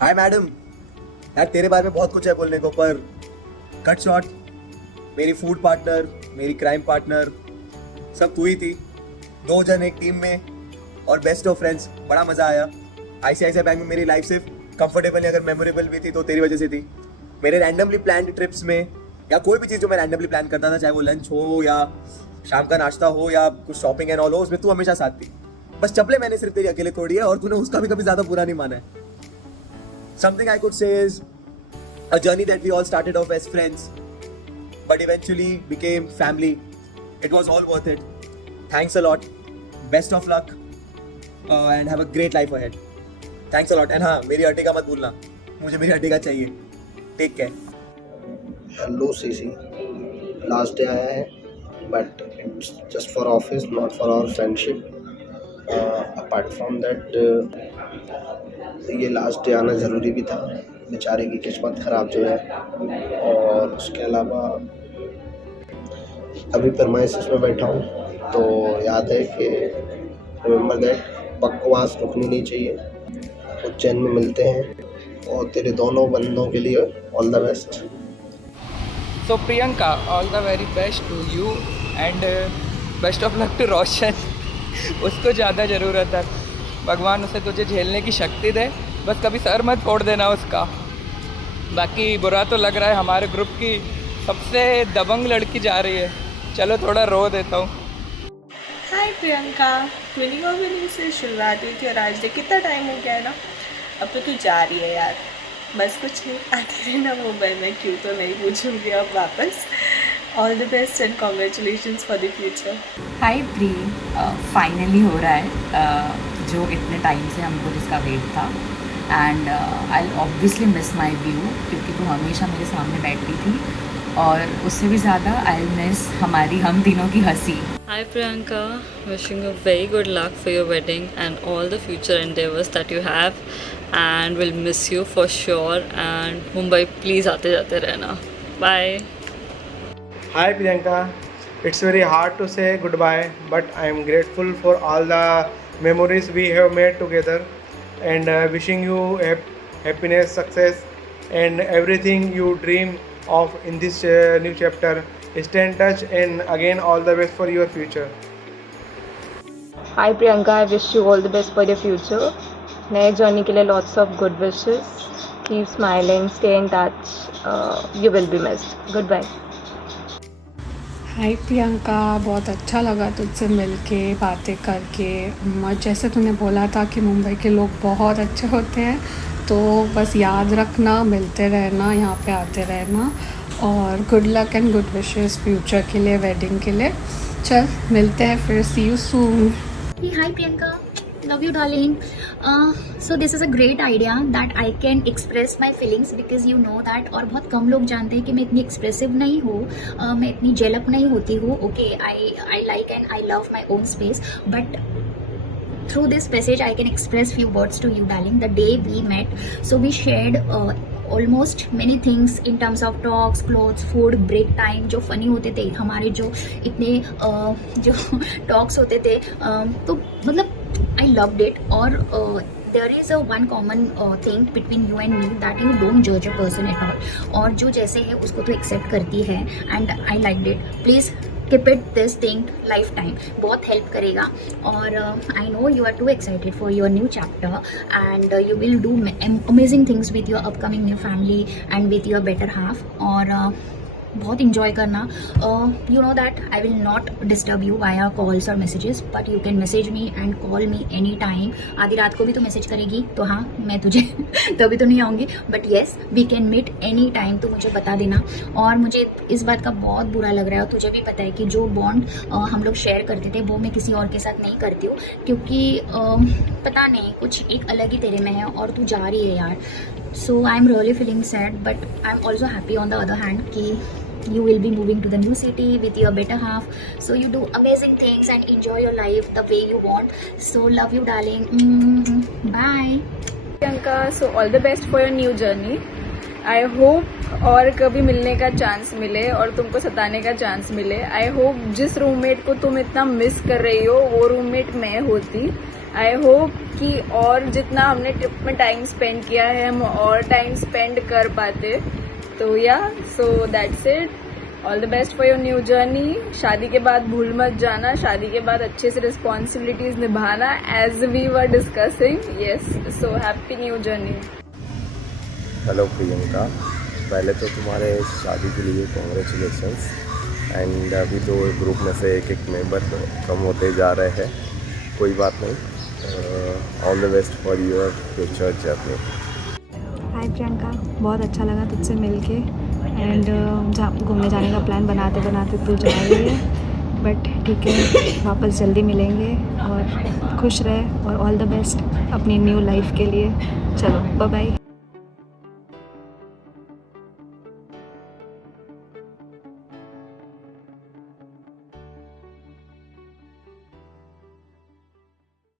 Hi madam. यार तेरे बारे में बहुत कुछ है बोलने को, पर कट शॉर्ट, मेरी फूड पार्टनर, मेरी क्राइम पार्टनर, सब तू ही थी। दो जन एक टीम में और बेस्ट ऑफ फ्रेंड्स। बड़ा मजा आया। आईसीआईसीआई बैंक में मेरी लाइफ सिर्फ कंफर्टेबल नहीं, अगर मेमोरेबल भी थी तो तेरी वजह से थी। मेरे रैंडमली प्लान्ड ट्रिप्स में या कोई भी चीज़ जो मैं रैंडमली प्लान करता था, चाहे वो लंच हो या शाम का नाश्ता हो या कुछ शॉपिंग एंड ऑल हो, उसमें तू हमेशा साथ थी। बस चपले मैंने सिर्फ तेरी अकेले तोड़ी है और तूने उसका भी कभी ज़्यादा बुरा नहीं माना है। Something I could say is a journey that we all started off as friends, but eventually became family. It was all worth it. Thanks a lot. Best of luck and have a great life ahead. Thanks a lot. And हाँ, मेरी Ertiga मत भूलना, मुझे मेरी Ertiga चाहिए। Take care. Hello CC, last day आया है but it's just for office, not for our friendship. Apart from that ये लास्ट डे आना ज़रूरी भी था, बेचारे की किस्मत ख़राब जो है। और उसके अलावा अभी परमाइसिस में बैठा हूँ तो याद है कि रिमेंबर दैट बकवास रुकनी नहीं चाहिए। उज्जैन में मिलते हैं और तेरे दोनों बंदों के लिए all the best. So Priyanka, all the very best to you and best of luck to रोशन। उसको ज़्यादा ज़रूरत है, भगवान उसे तुझे झेलने की शक्ति दे, बस कभी सर मत फोड़ देना उसका। बाकी बुरा तो लग रहा है, हमारे ग्रुप की सबसे दबंग लड़की जा रही है। चलो थोड़ा रो देता हूँ। हाय प्रियंका, ट्विनिंग ओवनिंग से शुरुआत हुई थी और आज देख कितना टाइम हो गया है ना। अब तो तू जा रही है यार, बस कुछ नहीं, आती रहना मुंबई में, क्यों तो नहीं पूछूंगी अब वापस। All the best and congratulations for the future. Hi pre, finally हो रहा है जो इतने टाइम से हमको जिसका वेट था। And I obviously miss my view, क्योंकि तू हमेशा मेरे सामने बैठती थी, और उससे भी ज़्यादा आई मिस हमारी हम तीनों की हंसी। Hi Priyanka, wishing you very good luck for your wedding and all the future endeavors that you have, and will miss you for sure, and Mumbai please आते जाते रहना। Bye. Hi Priyanka, it's very hard to say goodbye, but I am grateful for all the memories we have made together, and wishing you happiness, success, and everything you dream of in this new chapter. Stay in touch, and again all the best for your future. Hi Priyanka, I wish you all the best for your future. नए journey के लिए lots of good wishes. Keep smiling, stay in touch. You will be missed. Goodbye. हाय प्रियंका, बहुत अच्छा लगा तुझसे मिलके, बातें करके। जैसे तूने बोला था कि मुंबई के लोग बहुत अच्छे होते हैं, तो बस याद रखना, मिलते रहना, यहाँ पे आते रहना, और good luck and good wishes future के लिए, वेडिंग के लिए। चल मिलते हैं फिर, see you soon. Hi Priyanka, love you darling. So this is a great idea that I can express my feelings, because you know that, और बहुत कम लोग जानते हैं कि मैं इतनी एक्सप्रेसिव नहीं हूँ, मैं इतनी जेलप नहीं होती हूँ। Okay, I like and I love my own space, but through this message I can express few words to you darling. The day we met, so we shared almost many things in terms of talks, clothes, food, break time जो funny होते थे हमारे, जो इतने जो talks होते थे, तो मतलब I loved it. और there is a one common thing between you and me, that you don't judge a person at all, और जो जैसे है उसको तो accept करती है, and I liked it. Please keep it this thing lifetime, बहुत हेल्प करेगा। और I know you are too excited for your new chapter, and you will do amazing things with your upcoming new family and with your better half, और बहुत enjoy करना। You know that I will not disturb you via calls और messages, but you can message me and call me any time. आधी रात को भी तो message करेगी तो हाँ, मैं तुझे तभी तो नहीं आऊँगी, but yes we can meet any time, तो मुझे बता देना। और मुझे इस बात का बहुत बुरा लग रहा है, और तुझे भी पता है कि जो बॉन्ड हम लोग शेयर करते थे वो मैं किसी और के साथ नहीं करती हूँ, क्योंकि पता नहीं कुछ एक अलग ही तेरे में है, और तू जा रही है यार। So I am really feeling sad, but I am also happy on the other hand कि you will be moving to the new city with your better half, so you do amazing things and enjoy your life the way you want. So love you darling. Bye Priyanka, so all the best for your new journey. I hope और कभी मिलने का chance मिले और तुमको सताने का chance मिले. आई होप जिस रूममेट को तुम इतना मिस कर रही हो वो रूममेट मैं होती. आई होप कि और जितना हमने ट्रिप में टाइम स्पेंड किया है हम और टाइम स्पेंड कर पाते. तो या so that's it. All the best for your new journey. शादी के बाद भूल मत जाना, शादी के बाद अच्छे से रिस्पॉन्सिबिलिटीज निभाना as we were discussing. Yes, so happy new journey. Hello Priyanka, पहले तो तुम्हारे शादी के लिए कॉन्ग्रेचुलेशंस. एंड अभी तो ग्रुप में से एक मेंबर कम होते जा रहे हैं. कोई बात नहीं. All the best for your future journey. Hi Priyanka, बहुत अच्छा लगा तुझसे मिलके. एंड जहाँ घूमने जाने का प्लान बनाते बनाते तू जा रही है, बट ठीक है, वापस जल्दी मिलेंगे. और खुश रहे और ऑल द बेस्ट अपनी न्यू लाइफ के लिए. चलो बाय बाय.